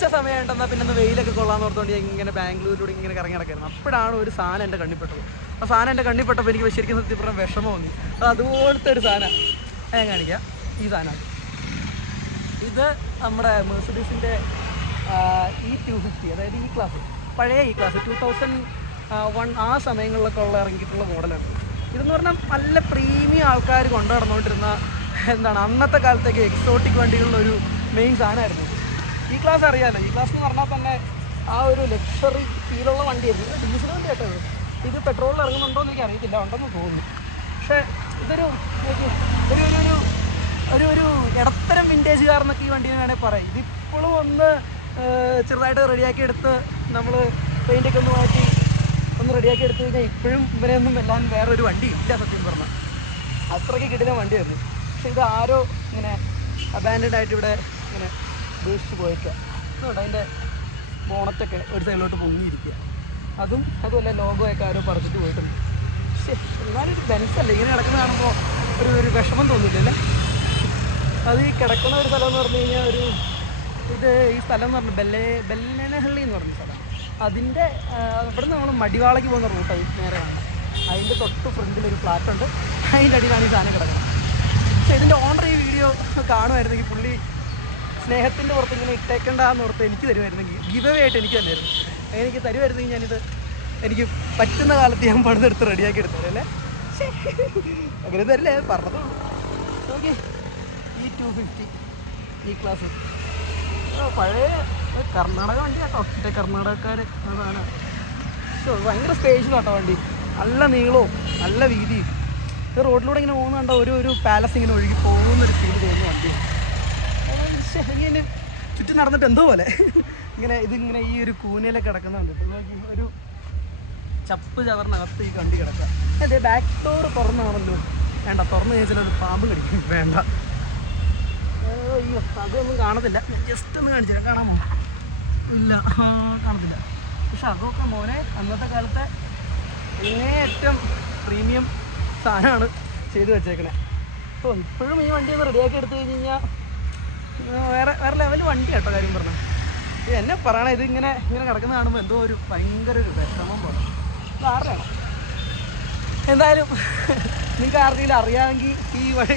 ഉച്ച സമയമുണ്ടെന്നാൽ പിന്നെ ഒന്ന് വെയിലൊക്കെ കൊള്ളാന്ന് ഓർത്തുകൊണ്ട് ഇങ്ങനെ ബാംഗ്ലൂരിലൂടെ ഇങ്ങനെ കറങ്ങി നടക്കായിരുന്നു. അപ്പോഴാണ് ഒരു സാധനം എൻ്റെ കണ്ണിപ്പെട്ടത്. ആ സാധനം എൻ്റെ കണ്ണിപ്പെട്ടപ്പോൾ എനിക്ക് ശരിക്കും സത്യപ്രയം വിഷമം തോന്നി. അത് അതുപോലത്തെ ഒരു സാധനം ഞാൻ കാണിക്കാം. ഈ സാധനമാണ് ഇത്. നമ്മുടെ മെഴ്സിഡീസിൻ്റെ E250, അതായത് ഈ ക്ലാസ്, പഴയ ഈ ക്ലാസ് 2001 ആ സമയങ്ങളിലൊക്കെ ഇറങ്ങിയിട്ടുള്ള മോഡലാണ്. ഇതെന്ന് പറഞ്ഞാൽ നല്ല പ്രീമിയം ആൾക്കാർ കൊണ്ടു നടന്നുകൊണ്ടിരുന്ന അന്നത്തെ കാലത്തേക്ക് എക്സോട്ടിക് വണ്ടികളിലൊരു മെയിൻ സാധനമായിരുന്നു ഈ ക്ലാസ്. അറിയാമല്ലോ, ഈ ക്ലാസ് എന്ന് പറഞ്ഞാൽ തന്നെ ആ ഒരു ലക്ഷറി ഫീലുള്ള വണ്ടിയായിരുന്നു. ഡീസൽ വണ്ടി കേട്ടത്. ഇത് പെട്രോളിൽ ഇറങ്ങുന്നുണ്ടോ എന്ന് എനിക്ക് അറിയത്തില്ല, ഉണ്ടെന്ന് തോന്നുന്നു. പക്ഷേ ഇതൊരു ഒരു ഒരു ഒരു ഒരു ഇടത്തരം വിൻറ്റേജ് കാർ എന്നൊക്കെ ഈ വണ്ടിയെ വേണമെങ്കിൽ പറയാം. ഇതിപ്പോഴും ഒന്ന് ചെറുതായിട്ട് റെഡിയാക്കി എടുത്ത് നമ്മൾ പെയിൻ്റൊക്കെ ഒന്ന് മാറ്റി ഒന്ന് റെഡിയാക്കി എടുത്തു കഴിഞ്ഞാൽ ഇപ്പോഴും ഇവരെയൊന്നും എല്ലാം വേറൊരു വണ്ടി ഇല്ല സത്യം പറഞ്ഞാൽ. അത്രയ്ക്ക് കിട്ടുന്ന വണ്ടിയായിരുന്നു. പക്ഷെ ഇത് ആരോ ഇങ്ങനെ അബാൻഡഡ് ആയിട്ട് ഇവിടെ ഇങ്ങനെ ഉപേക്ഷിച്ച് പോയേക്കുക. അതുകൊണ്ട് അതിൻ്റെ ബോണറ്റൊക്കെ ഒരു സൈഡിലോട്ട് പൊങ്ങിയിരിക്കുക. അതുമല്ല ലോഗോയൊക്കെ ആരോ പറിച്ചിട്ട് പോയിട്ടുണ്ട്. പക്ഷേ എന്നാലും ഒരു ബെൻസല്ലേ ഇങ്ങനെ കിടക്കുന്ന കാണുമ്പോൾ ഒരു വിഷമം തോന്നില്ലല്ലേ. അത് ഈ കിടക്കുന്ന ഒരു സ്ഥലം എന്ന് പറഞ്ഞു കഴിഞ്ഞാൽ ഈ സ്ഥലം എന്ന് പറഞ്ഞാൽ ബെല്ലനഹള്ളി എന്ന് പറഞ്ഞ സ്ഥലം. അതിൻ്റെ ഇവിടെ നിന്ന് നമ്മൾ മടിവാളയ്ക്ക് പോകുന്ന റൂട്ടായി നേരെ കാണണം. അതിൻ്റെ തൊട്ട് ഫ്രണ്ടിലൊരു ഫ്ലാറ്റുണ്ട്. അതിൻ്റെ അടിയിലാണ് ഈ സാധനം കിടക്കുന്നത്. പക്ഷേ ഇതിൻ്റെ ഓണർ ഈ വീഡിയോ കാണുമായിരുന്നെങ്കിൽ പുള്ളി സ്നേഹത്തിൻ്റെ പുറത്ത് ഇങ്ങനെ ഇട്ടേക്കണ്ടെന്ന് ഓർത്ത് എനിക്ക് തരുമായിരുന്നെങ്കിൽ, ഗിവ് അവേ ആയിട്ട് എനിക്ക് തന്നെയായിരുന്നു. എനിക്ക് തരുമായിരുന്നെങ്കിൽ ഞാനിത് എനിക്ക് പറ്റുന്ന കാലത്ത് ഞാൻ പണിതെടുത്ത് റെഡിയാക്കി എടുത്തതല്ലേ. അങ്ങനെ തരില്ലേ, പറഞ്ഞതുള്ളൂ. ഓക്കെ, E250 ഈ ക്ലാസ് പഴയ കർണാടക വണ്ടി കേട്ടോ. മറ്റേ കർണാടകക്കാർ അതാണ്. ഭയങ്കര സ്പേഷ്യൽ കേട്ടോ വണ്ടി. നല്ല നീളവും നല്ല വീതിയും. ഇത് റോഡിലൂടെ ഇങ്ങനെ പോകുന്ന കണ്ട ഒരു പാലസ് ഇങ്ങനെ ഒഴുകി പോകുന്നൊരു ഫീൽ തോന്നുന്ന വണ്ടിയാണ്. ഇങ്ങനെ ചുറ്റും നടന്നിട്ട് എന്തോ പോലെ ഇതിങ്ങനെ ഈ ഒരു കൂനയിലൊക്കെ കിടക്കുന്നുണ്ട്. ഒരു ചപ്പ് ചവറിനകത്ത് ഈ വണ്ടി കിടക്കുക. അതെ, ബാക്ക് ഡോർ തുറന്നാണല്ലോ. വേണ്ട, തുറന്നു കഴിച്ചാൽ ഒരു പാമ്പ് കടിക്കും. വേണ്ട, അയ്യോ അതൊന്നും കാണത്തില്ല. ജസ്റ്റ് ഒന്ന് കാണിച്ചില്ല, കാണാമോ? ഇല്ല, കാണത്തില്ല. പക്ഷെ അതൊക്കെ മോനെ അന്നത്തെ കാലത്തെ ഏറ്റവും പ്രീമിയം സാധനമാണ് ചെയ്ത് വെച്ചേക്കണേ. അപ്പോൾ ഇപ്പോഴും ഈ വണ്ടി ഒന്ന് റെഡിയാക്കി എടുത്തു കഴിഞ്ഞ് കഴിഞ്ഞാൽ വേറെ ലെവൽ വണ്ടി കേട്ടോ. കാര്യം പറഞ്ഞാൽ എന്നെ പറയണേ, ഇതിങ്ങനെ കിടക്കുന്ന കാണുമ്പോൾ എന്തോ ഭയങ്കര ഒരു വിഷമം പോലെ. ഇത് ആരുടെയാണോ എന്തായാലും നിങ്ങൾക്ക് ആർക്കെങ്കിലും അറിയാമെങ്കിൽ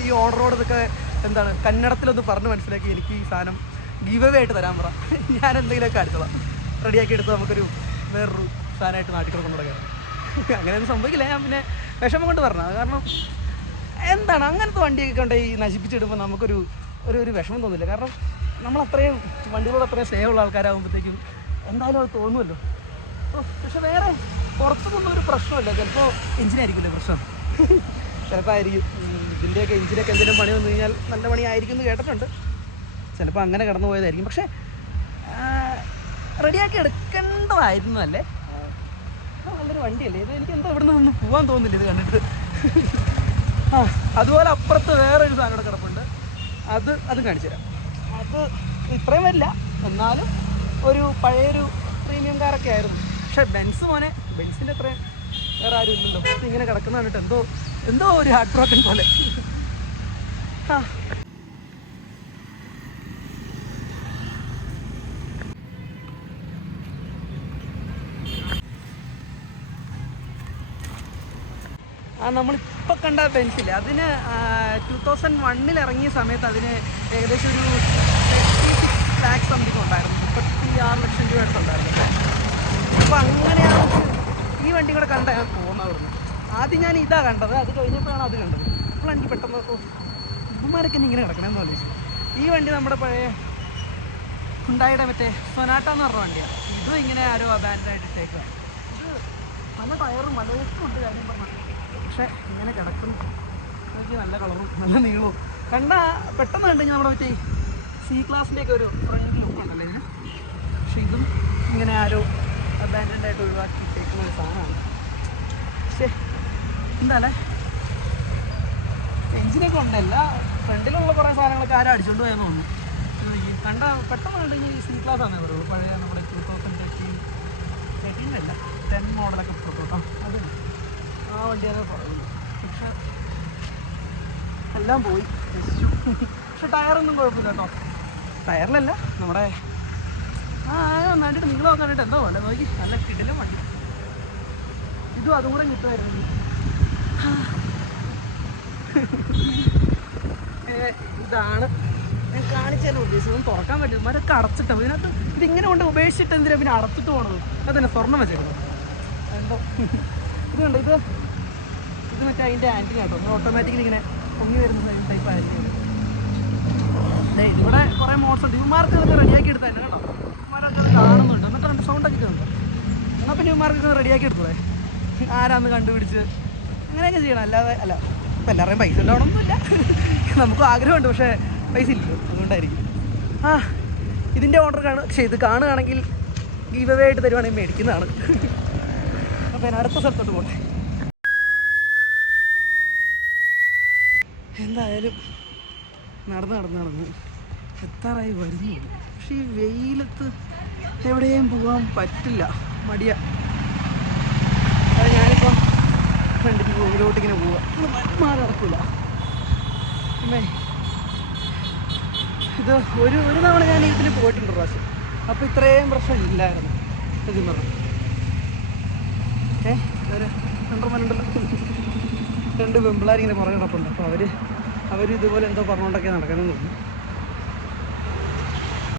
ഈ ഓർഡറോട് ഇതൊക്കെ കന്നഡത്തിലൊന്ന് പറഞ്ഞ് മനസ്സിലാക്കി എനിക്ക് ഈ സാധനം ഗിവ് അവേ ആയിട്ട് തരാൻ പറ. ഞാൻ എന്തെങ്കിലുമൊക്കെ അടിച്ചോളാം. റെഡിയാക്കി എടുത്ത് നമുക്കൊരു വേറൊരു സാധനമായിട്ട് നാട്ടിൽ കൊടുക്കാൻ. അങ്ങനെയൊന്നും സംഭവിക്കില്ല. ഞാൻ പിന്നെ വിഷമം കൊണ്ട് പറഞ്ഞത്. കാരണം അങ്ങനത്തെ വണ്ടിയൊക്കെ കൊണ്ട് ഈ നശിപ്പിച്ചിടുമ്പോൾ നമുക്കൊരു വിഷമം തോന്നില്ല. കാരണം നമ്മളത്രയും വണ്ടികളോട് അത്രയും സ്നേഹമുള്ള ആൾക്കാരാകുമ്പോഴത്തേക്കും എന്തായാലും അത് തോന്നുമല്ലോ. പക്ഷെ വേറെ പുറത്തുനിന്നൊന്നും ഒരു പ്രശ്നമില്ല. ചിലപ്പോൾ എഞ്ചിനായിരിക്കില്ലേ പ്രശ്നം. ചിലപ്പോൾ ആയിരിക്കും ഇതിൻ്റെയൊക്കെ എഞ്ചിനൊക്കെ എന്തെങ്കിലും പണി വന്നു കഴിഞ്ഞാൽ നല്ല പണിയായിരിക്കും എന്ന് കേട്ടിട്ടുണ്ട്. ചിലപ്പോൾ അങ്ങനെ കടന്നു പോയതായിരിക്കും. പക്ഷേ റെഡിയാക്കി എടുക്കേണ്ടതായിരുന്നു അല്ലേ. നല്ലൊരു വണ്ടിയല്ലേ ഇത്. എനിക്ക് എന്തോ ഇവിടെ നിന്ന് പോകാൻ തോന്നുന്നില്ല ഇത് കണ്ടിട്ട്. അതുപോലെ അപ്പുറത്ത് വേറൊരു സാധനം കൂടെ കിടപ്പുണ്ട്. അത് കാണിച്ചു തരാം. അത് ഇത്രയും വരില്ല, എന്നാലും ഒരു പഴയൊരു പ്രീമിയം കാറൊക്കെ ആയിരുന്നു. പക്ഷേ ബെൻസ് മോനെ, ബെൻസിൻ്റെ അത്രയും വേറെ ആരും ഇല്ലല്ലോ. ഇങ്ങനെ കിടക്കുന്ന കണ്ടിട്ട് എന്തോ ഒരു ഹാർട്ട് ബ്രോക്കൺ പോലെ. നമ്മളിപ്പോൾ കണ്ട ബെൻസില്ല, അതിന് 2001 ഇറങ്ങിയ സമയത്ത് അതിന് ഏകദേശം ഒരു 36 lakhs സംതിങ് ഉണ്ടായിരുന്നു. 36 ലക്ഷം രൂപ അടുത്തുണ്ടായിരുന്നു. അപ്പോൾ അങ്ങനെയാണ് ഈ വണ്ടി കൂടെ കണ്ട ഞാൻ പോകുന്നത്. അവിടുന്ന് ആദ്യം ഞാൻ ഇതാ കണ്ടത്. അത് കഴിഞ്ഞപ്പോഴാണ് അത് കണ്ടത്. അപ്പോൾ എനിക്ക് പെട്ടെന്ന് ഇവന്മാരൊക്കെ ഇങ്ങനെ കിടക്കണമെന്ന് ആലോചിച്ചു. ഈ വണ്ടി നമ്മുടെ പഴയ ഹുണ്ടായിയുടെ മറ്റേ സൊനാട്ട എന്ന് പറഞ്ഞ വണ്ടിയാണ്. ഇതും ഇങ്ങനെ ആരോ അബാൻഡായിട്ട് ഇട്ടേക്കുക. ഇത് നല്ല ടയറും മലയൊക്കെ ഉണ്ട് കാര്യം പറഞ്ഞാൽ. പക്ഷേ ഇങ്ങനെ കിടക്കുന്നു. അതൊക്കെ നല്ല കളറും നല്ല നീളവും പെട്ടെന്ന് കണ്ടു കഴിഞ്ഞാൽ നമ്മുടെ മറ്റേ C ക്ലാസ്സിൻ്റെയൊക്കെ ഒരു ഫ്രണ്ട് ലുക്കുണ്ടല്ലോ ഇതിന്. പക്ഷെ ഇതും ഇങ്ങനെ ആരോ അബാൻഡായിട്ട് ഒഴിവാക്കിയിട്ടേക്കുന്ന ഒരു സാധനമാണ്. പക്ഷേ എന്താല്ലേ എഞ്ചിനൊക്കെ ഉണ്ടല്ല. ഫ്രണ്ടിലുള്ള കുറേ സാധനങ്ങളൊക്കെ ആരും അടിച്ചുകൊണ്ട് പോയെന്ന് തോന്നുന്നു. പെട്ടെന്ന് കണ്ടെങ്കിൽ C ക്ലാസ്സാണ് പറയുള്ളൂ. പഴയ നമ്മുടെ 2013 10 മോഡലൊക്കെ പുറത്തോട്ടോ. അത് ആ വണ്ടിയാണ് പറയുന്നത്. പക്ഷെ എല്ലാം പോയി. പക്ഷെ ടയറൊന്നും കുഴപ്പമില്ല കേട്ടോ. ടയറിലല്ല, നമ്മുടെ കണ്ടിട്ട് നിങ്ങളൊക്കെ കണ്ടിട്ട് എന്താ വേണ്ടത് നോക്കി, നല്ല കിടിലം വണ്ടി. ഇതും അതും കൂടെ കിട്ടുമായിരുന്നു. ഇതാണ് ഞാൻ കാണിച്ചാലും ഉദ്ദേശിച്ചത്. തുറക്കാൻ പറ്റും, മരൊക്കെ അടച്ചിട്ടോ ഇതിനകത്ത്. ഇതിങ്ങനെ കൊണ്ട് ഉപേക്ഷിച്ചിട്ട് എന്തിനാ പിന്നെ അടച്ചിട്ട് പോകണത്? അതന്നെ സ്വർണ്ണം വെച്ചേക്കുന്നത് എന്തോ. ഇതുണ്ട്, ഇത് മറ്റേ അതിൻ്റെ ആൻറ്റിന കേട്ടോ, ഓട്ടോമാറ്റിക്കലി ഇങ്ങനെ പൊങ്ങി വരുന്ന ടൈപ്പ് ആൻറ്റിനാണ്. ഇവിടെ കുറേ മോഡ്സ് ഉണ്ട്. ഇവന്മാർക്ക് അതൊക്കെ റെഡിയാക്കി എടുത്താൽ കേട്ടോ. ഇവന്മാരൊക്കെ അത് കാണുന്നുണ്ട്, എന്നിട്ട് രണ്ട് സൗണ്ടൊക്കെ ഇട്ടുണ്ട്. എന്നാൽ പിന്നെ ഇവന്മാർക്കൊക്കെ റെഡിയാക്കി എടുത്തൂടെ? ആരാന്ന് കണ്ടുപിടിച്ച് അങ്ങനെയൊക്കെ ചെയ്യണം. അല്ലാതെ അല്ല, ഇപ്പം എല്ലാവരുടെയും പൈസ ഉണ്ടാവണമെന്നില്ല. നമുക്കും ആഗ്രഹമുണ്ട്, പക്ഷേ പൈസ ഇല്ലല്ലോ, അതുകൊണ്ടായിരിക്കും. ഇതിൻ്റെ ഓർഡർ ഇത് കാണുകയാണെങ്കിൽ ഗീവ് അവേ ആയിട്ട് തരുവാണെങ്കിൽ മേടിക്കുന്നതാണ്. അപ്പോൾ ഞാൻ അടുത്ത സ്ഥലത്തോട്ട് പോട്ടെ. എന്തായാലും നടന്ന് എത്താറായി വരുന്നു. പക്ഷേ ഈ വെയിലത്ത് എവിടെയും പോകാൻ പറ്റില്ല, മടിയാ. അത് ഞാനിപ്പോൾ ഫ്രണ്ടിന് റോഡിലോട്ടിങ്ങനെ പോവുക, മാറി നടക്കില്ല. അമ്മേ, ഇത് ഒരു തവണ ഞാൻ ഇതിൽ പോയിട്ടുണ്ട് പ്രാവശ്യം. അപ്പോൾ ഇത്രയും പ്രശ്നം ഇല്ലായിരുന്നു. സത്യം പറഞ്ഞു ഒരു രണ്ടരമനുണ്ടല്ലോ, രണ്ട് പെമ്പിളാരിങ്ങനെ പുറകെ കിടപ്പുണ്ട്. അപ്പോൾ അവർ ഇതുപോലെ എന്തോ പറഞ്ഞുകൊണ്ടൊക്കെ നടക്കണമെന്ന് തോന്നുന്നു.